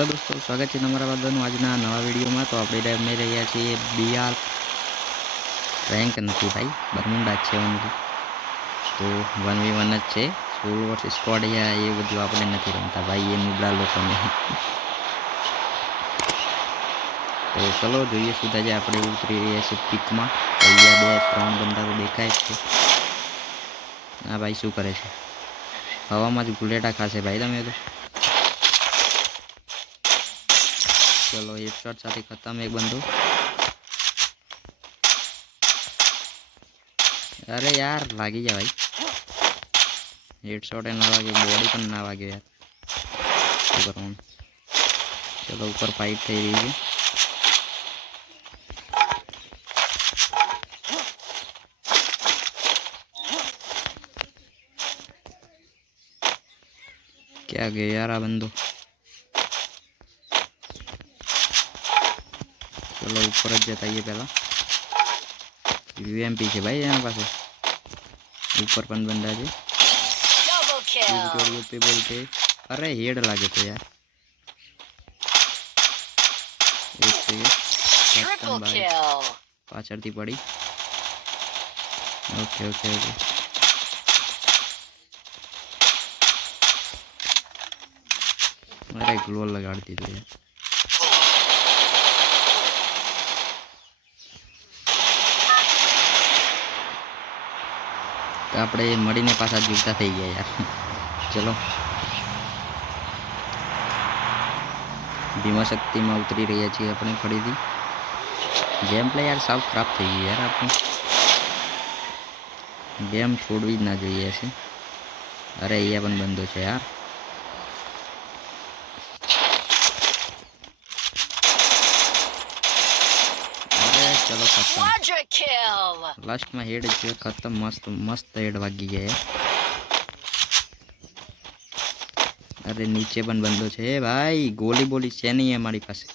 Hello દોસ્તો સ્વાગત છે તમારા બધાનું આજના નવા વિડીયોમાં તો આપણે મેં રહ્યા છીએ બીઆર રેન્ક નથી ભાઈ બરમુંડા છે ઓનલી તો વન વી વન જ છે સોળ વર્ષ સ્કોડ એ બધું આપણે નથી રમતા ભાઈ એ નુબળા લોકોને તો ચલો જોઈએ શું જે આપણે ઉતરી રહ્યા છીએ પીકમાં અહીંયા બે ત્રણ બંદા તો દેખાય છે હા ભાઈ શું કરે છે હવામાં જ ગુલેટા ખાશે ભાઈ તમે તો चलो एक शॉट साथी खत्म एक बंदूक अरे यार लागी जा भाई हेड शॉट है ना लागे बॉडी पर ना लागे यार ऊपर ऑन चलो ऊपर फाइट थे ये क्या गया यार આ બંદો ચલો ઉપર જ જતા આવીએ પહેલાં યુએમપી છે ભાઈ એના પાસે ઉપર પણ બંદા છે યુપી બોલતે અરે હેડ લાગે તો યાર એક સેકન્ડ પાછળથી પડી ઓકે ઓકે ઓકે અરે ગ્લો લગાડી દીધો યાર તો આપણે મળીને પાછા જીવતા થઈ ગયા યાર ચલો ભીમાશક્તિમાં ઉતરી રહ્યા છીએ આપણે ફરીથી ગેમ પ્લે યાર સાવ ખરાબ થઈ ગયું યાર આપણે ગેમ છોડવી જ ના જોઈએ છે અરે અહીંયા પણ બંધો છે યાર ચલો kill. લાસ્ટમાં હેડ છે ખતમ મસ્ત મસ્ત હેડ વાગી ગયા અરે નીચે પણ બંધો છે ભાઈ ગોલી બોલી છે નહીં અમારી પાસે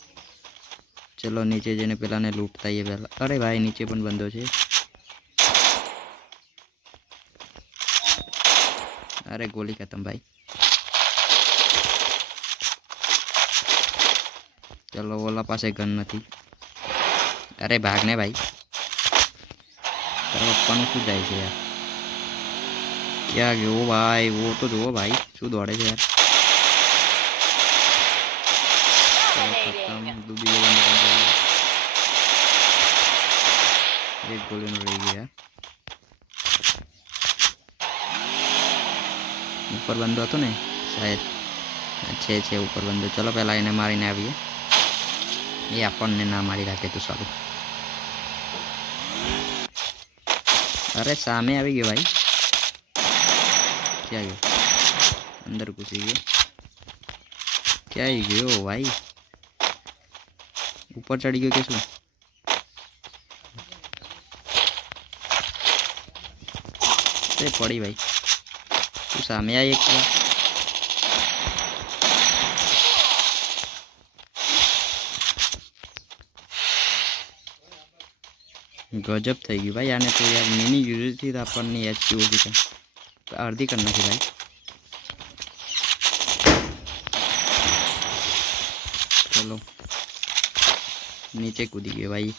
ચલો નીચે જઈને પેલાને લૂંટતા એ પહેલા અરે ભાઈ નીચે પણ બંધો છે અરે ગોલી ખતમ ભાઈ ચલો ઓલા પાસે ગન નથી અરે ભાગને ભાઈ તારા પપ્પાનું શું જાય છે યાર ક્યાં ગયો ભાઈ ઓ તો જુઓ ભાઈ શું દોડે છે યાર ઉપર બંધો હતો ને શાયદ છે છે ઉપર બંધો ચલો પેલા એને મારીને આવીએ એ આપણને ના મારી રાખે તો સારું अरे सामने आ गई भाई क्या ये अंदर घुसी गई क्या ही गयो भाई ऊपर चढ़ गयो कैसे पड़ी भाई तू सामने आई एक बार गजब થઈ ગઈ ભાઈ આને તો યાર મની યુઝ થી તો આપણે એચપી ઓકે આ અર્ધી કરના કિવાય તલો નીચે કૂદી ગયો ભાઈ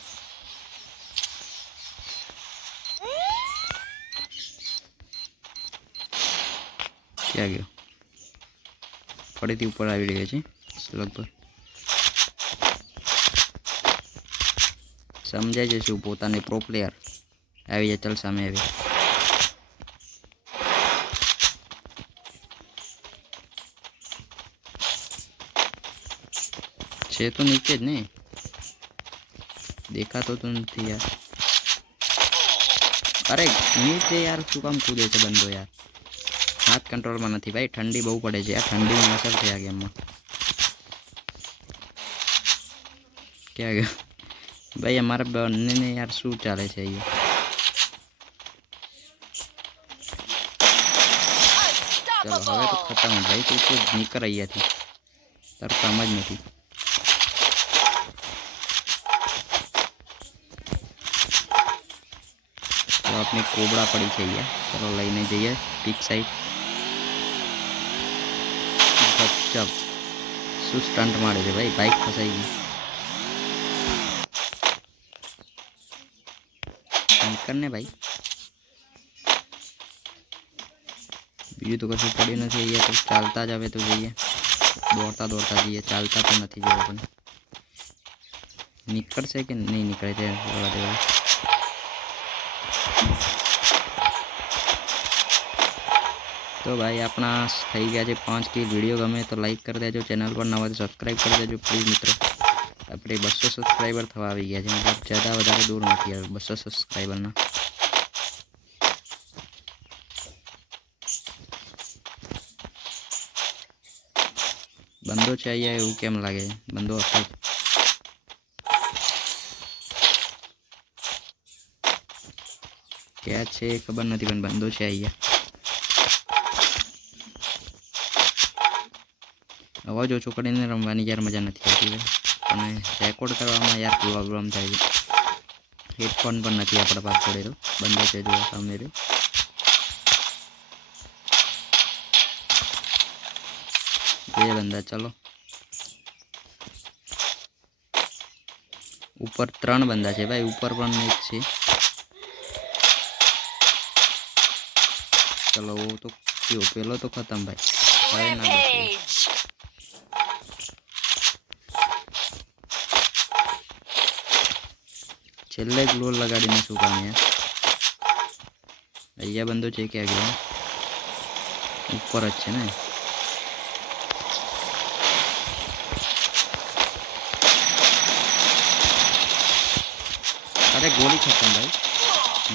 કે આ ગયો પડીતી ઉપર આવી રહે છે લગભગ समझा जे सु પોતાને પ્રોપ્લેયર આવી જા ચલ સામે આવી છે તો ની કે ને देखा तो तूंती यार अरे ये ते यार चुकाम कूदे से बंदो यार हाथ कंट्रोल માં ન હતી ભાઈ ઠંડી બહુ પડે છે આ ઠંડી મસલ થઈ ગયા ગેમ માં કે આ ગયા भाई हमारे बनने ने यार शू चाले चाहिए चलो हवे तो खत्म हो भाई तुझे निकल रही थी तर समझ नहीं थी तो अपने कोबड़ा पड़ी चाहिए चलो लेने जाइए पिक साइड जब सुस्टंट मारे थे भाई बाइक फंसाई गई करने भाई बीजू तो कभी पड़ी नहीं चाहिए तो चलता जावे तो जाइए दौड़ता दौड़ता जाइए चलता तो नहीं जो अपन निकल से कि नहीं निकले थे दौड़ा दौड़ा तो भाई अपना थी गया जो पाँच की वीडियो गमे तो लाइक कर दे जो चैनल पर नवा सब्सक्राइब तो कर दे जो प्लीज मित्रों ફરે 200 સબસ્ક્રાઇબર થવા આવી ગયા છે મતલબ જતાં વધારે દૂર નથી આવ 200 સબસ્ક્રાઇબરના બંદો છ આયા એવું કેમ લાગે છે બંદો હતો કે છે ખબર નથી પણ બંદો છ આયા અવાજો છોકડીને રમવાની યાર મજા નથી આવતી અને રેકોર્ડ કરવામાં યાર પ્રોબ્લેમ થાય છે હેડફોન પણ નથી આપણે પાસે પડેલો બંધ છે જો સામે રહ્યું બે બંદા ચલો ઉપર ત્રણ બંદા છે ભાઈ ઉપર પણ એક છે ચલો તો કયો પેલો તો ખતમ ભાઈ ભાઈ ના છેલ્લે ગ્લો लगा શું કામ યાર અહીંયા બંધો છે કે આગળ ઉપર જ છે अरे गोली खत्म भाई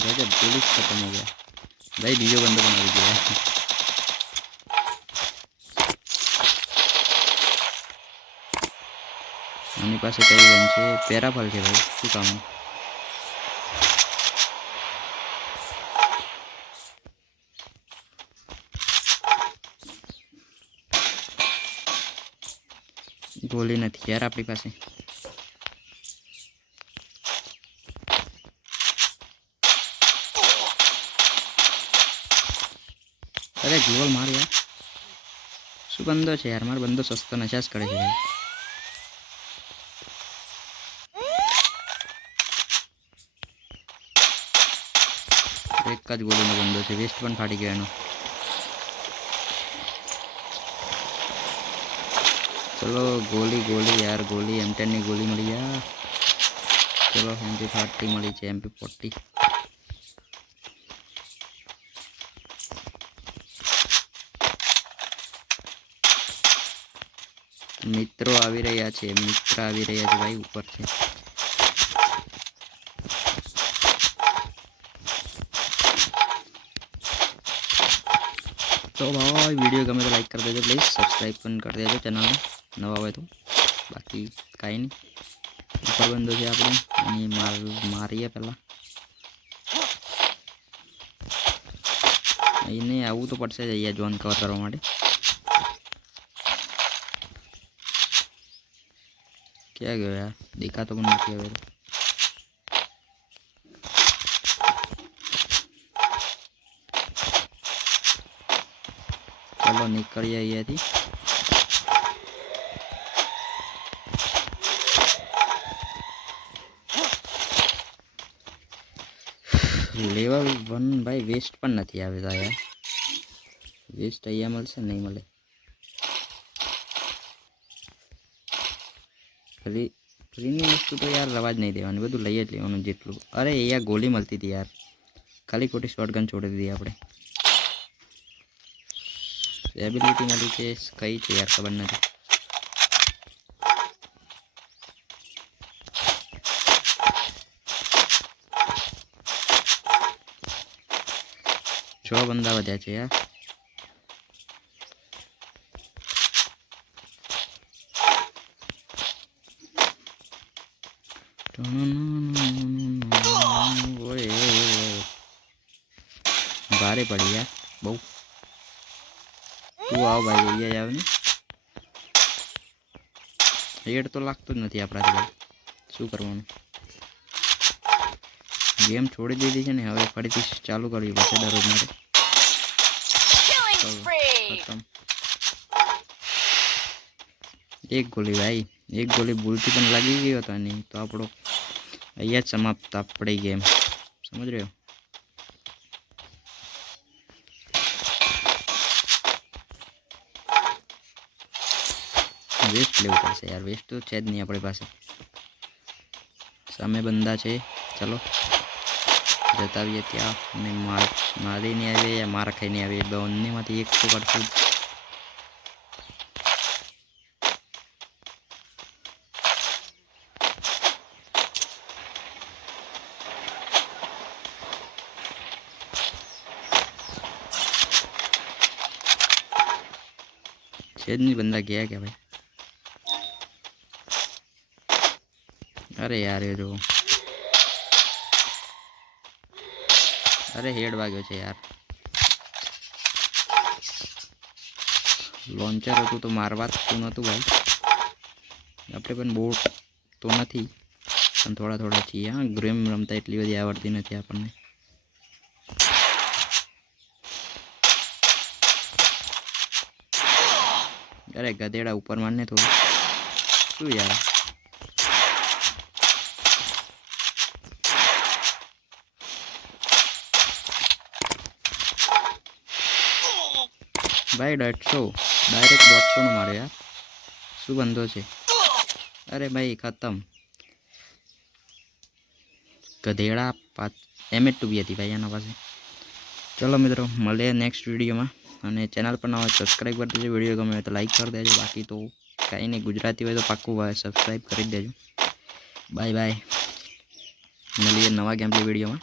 गजब गोली खत्म हो गया भाई बीजो बंदो बना दीजिए पास कई गन है पेराफल है भाई शू काम ગોલી નથી યાર આપણી પાસે અરે ગોલ માર યાર શું બંધો છે યાર મારો બંધો સસ્તો નશાસ કરે છે એક જ ગોળીનો બંદો છે વેસ્ટ પણ ફાટી ગયો એનો चलो गोली गोली यार गोली एम टेन गोली मिली यार चलो एम पी ફાટી मिली एम पी फोर्टी मित्रों आवी રહ્યા છે मित्र आवी રહ્યા છે भाई ऊपर से तो भाई वीडियो गमे तो लाइक कर देजो प्लीज़ सब्सक्राइब कर देजो चैनल में નવા હોય તો બાકી કાંઈ નહીં ઉપર બંધો છે આપણે એની માર મારીએ પહેલાં એને આવવું તો પડશે જ અહીંયા જોન કવર કરવા માટે ક્યાં ગયો યાર દેખાતો પણ નથી હવે ચલો નીકળીએ અહીંયાથી લેવલ વન ભાઈ વેસ્ટ પણ નથી આવતા યાર વેસ્ટ અહીંયા મળશે નહીં મળે ખાલી ફ્રીની વસ્તુ તો યાર રવા જ નહીં દેવાની બધું લઈ જ લેવાનું જેટલું અરે અહીંયા ગોલી મળતી હતી યાર ખાલી ખોટી શોર્ટગન છોડી દીધી આપણે એબિલિટી મળી છે કઈ છે યાર ખબર નથી છ બંદા વધ્યા છે યાર ભારે પડી યાર બહુ તું આવ ભાઈ એરિયા આવે ને રેડ તો લાગતો જ નથી આપણાથી શું કરવાનું ગેમ છોડી દીધી છે ને હવે ફરીથી ચાલુ કરવી પડશે દરરોજ માટે एक गोली भाई एक गोली बुलती तो लगी गई होता नहीं तो आप लोग यह समाप्त पड़े गेम समझ रहे हो वेस्ट ले यार वेस्ट तो छेद नहीं अपने पास समय बंदा चाहिए चलो जताविए क्या मैं मार मारे नहीं आ या मार रखे नहीं आ गए उन मत एक तो कर बंदा गया क्या भाई अरे यार ये जो અરે હેડ વાગ્યો છે યાર લોન્ચર હતું તો મારવા તો નહોતું ભાઈ આપણે પણ બહુ તો નથી પણ થોડા થોડા છીએ હા ગ્રેમ રમતા એટલી બધી આવડતી નથી આપણને અરે ગધેડા ઉપર ને થોડું શું યાર ભાઈ દોઢસો ડાયરેક્ટ દોઢસોનું મારે યાર શું બંધો છે અરે ભાઈ ખતમ ગધેડા પાત એમ એટ ટુ બી હતી ભાઈ એના પાસે ચલો મિત્રો મળે નેક્સ્ટ વિડીયોમાં અને ચેનલ પર ના સબસ્ક્રાઈબ કરી દેજો વિડીયો ગમે તો લાઈક કરી દેજો બાકી તો કાંઈ નહીં ગુજરાતી હોય તો પાક્કું હોય સબસ્ક્રાઈબ કરી દેજો બાય બાય મળીએ નવા ગેમ્પલી વિડીયોમાં